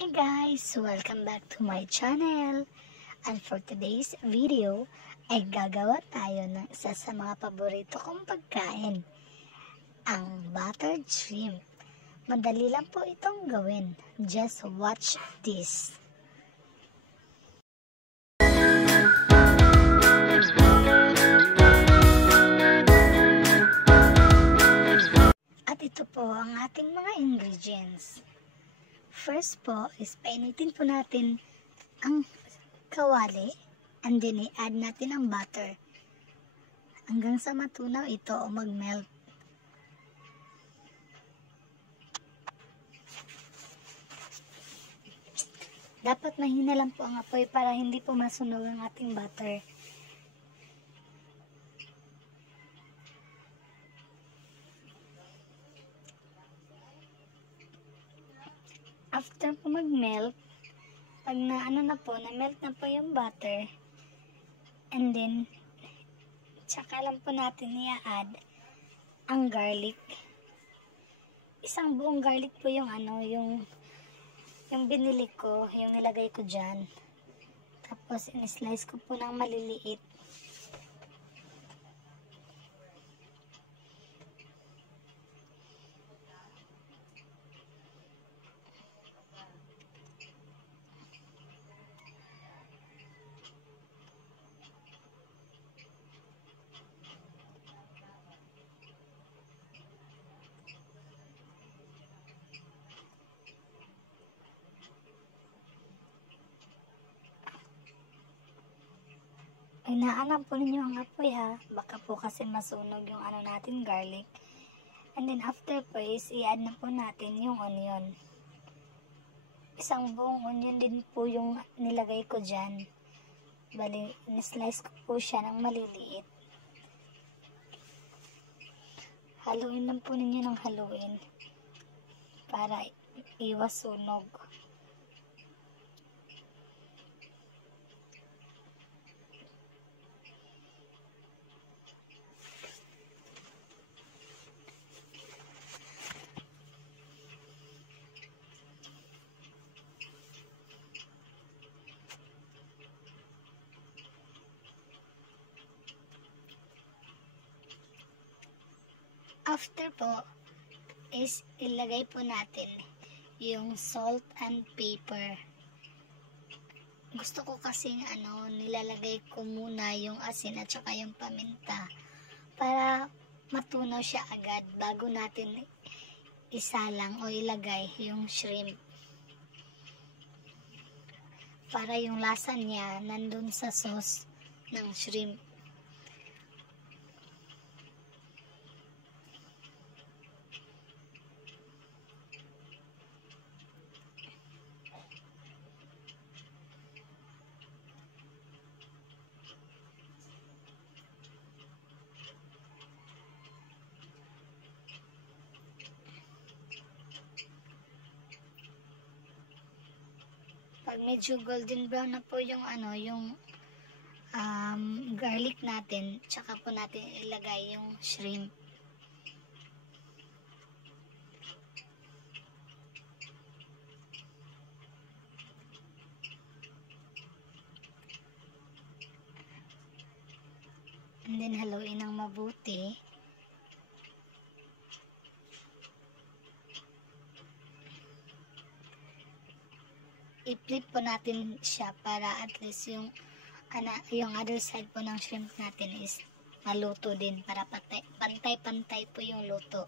Hi guys! Welcome back to my channel. And for today's video ay gagawa tayo ng isa sa mga paborito kong pagkain, ang buttered shrimp. Madali lang po itong gawin. Just watch this. At ito po ang ating mga ingredients. First po is painitin po natin ang kawali and then i-add natin ang butter hanggang sa matunaw ito o mag-melt. Dapat mahina lang po ang apoy para hindi po masunog ang ating butter. After po mag-melt, pag na-melt na po yung butter, and then, tsaka lang po natin i-add ang garlic. Isang buong garlic po yung yung binili ko, yung nilagay ko dyan. Tapos, in-slice ko po ng maliliit. Inaalam po ninyo ang apoy ha. Baka po kasi masunog yung natin garlic. And then after po is i-add na po natin yung onion. Isang buong onion din po yung nilagay ko dyan. Bali, in-slice ko po siya ng maliliit. Haluin lang po ninyo ng haluin para iwas sunog. After po is ilagay po natin yung salt and pepper. Gusto ko kasi nilalagay ko muna yung asin at saka yung paminta para matunaw siya agad bago natin isalang o ilagay yung shrimp. Para yung lasa niya nandun sa sauce ng shrimp. Pag medyo golden brown na po yung garlic natin, tsaka po natin ilagay yung shrimp. And then haluin ng mabuti. I-flip po natin siya para at least yung other side po ng shrimp natin is maluto din para pantay-pantay po yung luto.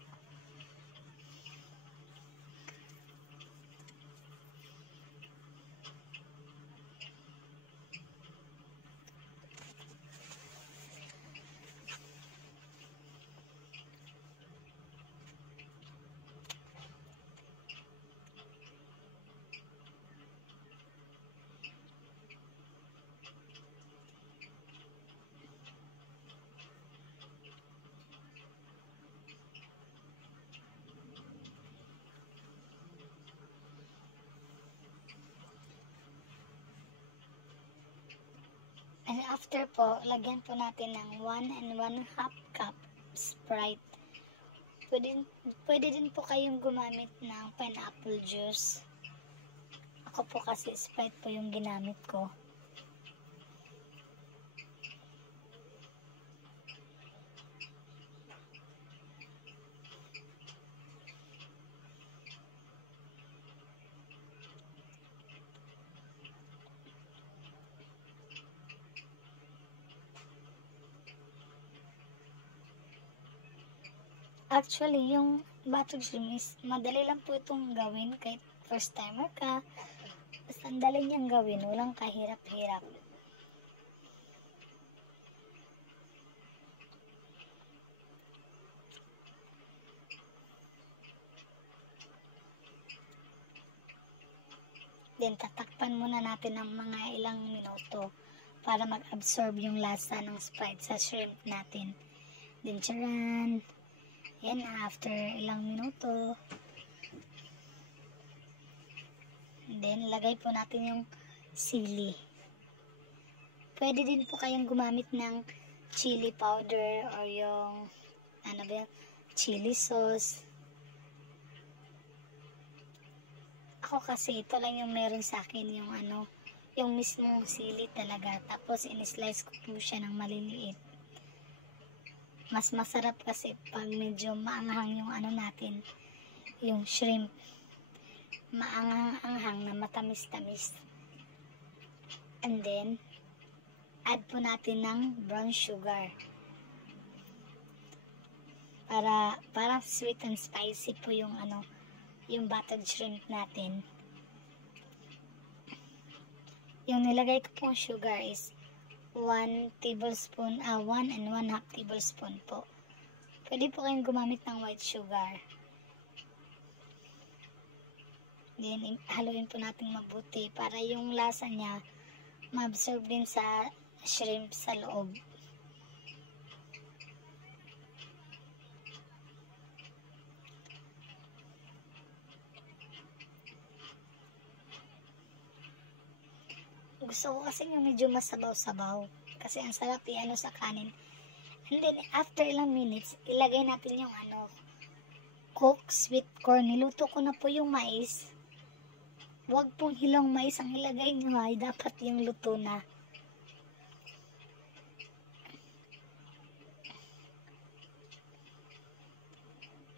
And after po, lagyan po natin ng 1 1/2 cup Sprite. Pwede din po kayong gumamit ng pineapple juice. Ako po kasi Sprite po yung ginamit ko. Actually, yung buttered shrimp is madali lang po itong gawin kahit first timer ka. Basta ang dali niyang gawin, walang kahirap-hirap. Then, tatakpan muna natin ng mga ilang minuto para mag-absorb yung lasa ng Sprite sa shrimp natin. Then, charan! Yan, after ilang minuto. Then, lagay po natin yung sili. Pwede din po kayong gumamit ng chili powder or yung, chili sauce. Ako kasi, ito lang yung meron sa akin, yung mismong sili talaga. Tapos, in-slice ko po siya ng maliliit. Mas masarap kasi pag medyo maanghang yung natin, yung shrimp. Maanghang na matamis-tamis. And then, add po natin ng brown sugar. Para sweet and spicy po yung yung buttered shrimp natin. Yung nilagay ko pong sugar is 1 tablespoon, 1 and 1/2 tablespoon po. Pwede po kayong gumamit ng white sugar. Then, haluin po natin mabuti para yung lasa niya ma-absorb din sa shrimp sa loob. Gusto ko kasi yung medyo masabaw-sabaw. Kasi ang sarap sa kanin. And then, after ilang minutes, ilagay natin yung cooked sweet corn. Niluto ko na po yung mais. Huwag pong hilong mais ang ilagay nyo ay dapat yung luto na.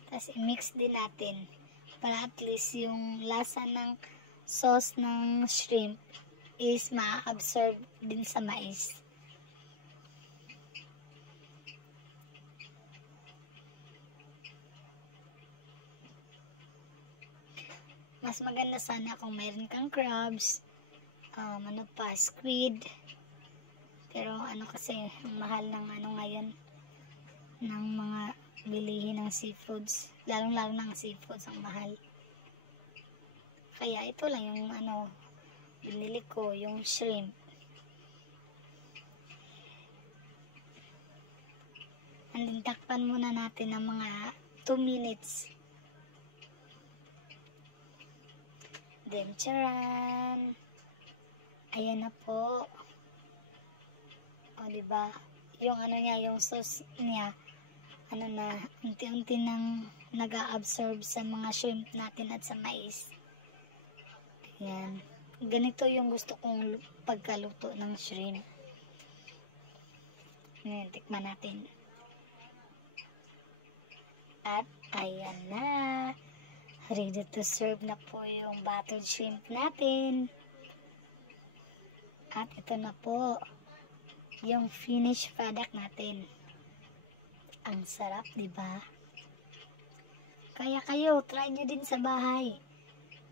Tapos, i-mix din natin para at least yung lasa ng sauce ng shrimp is ma-absorb din sa mais. Mas maganda sana kung mayroon kang crabs, squid. Pero kasi, mahal ng ngayon ng mga bilihin ng seafoods. Lalong-lalo ng seafoods ang mahal. Kaya ito lang yung binili ko, yung shrimp. And then, takpan muna natin ng mga 2 minutes. Then, charan! Ayan na po. O, diba? Yung niya, yung sauce niya, unti-unti nang nag-a-absorb sa mga shrimp natin at sa mais. Ayan. Ganito yung gusto kong pagkaluto ng shrimp. Ngayon, tikman natin. At ayan na. Ready to serve na po yung buttered shrimp natin. At ito na po yung finished product natin. Ang sarap, diba? Kaya kayo, try nyo din sa bahay.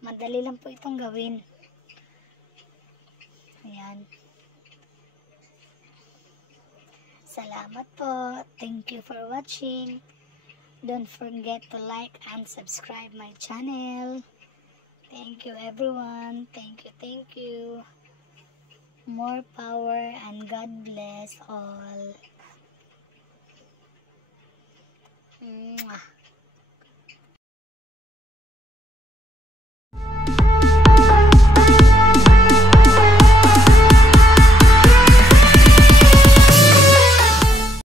Madali lang po itong gawin. Ayan. Salamat po. Thank you for watching. Don't forget to like and subscribe my channel. Thank you everyone. Thank you. More power and God bless all.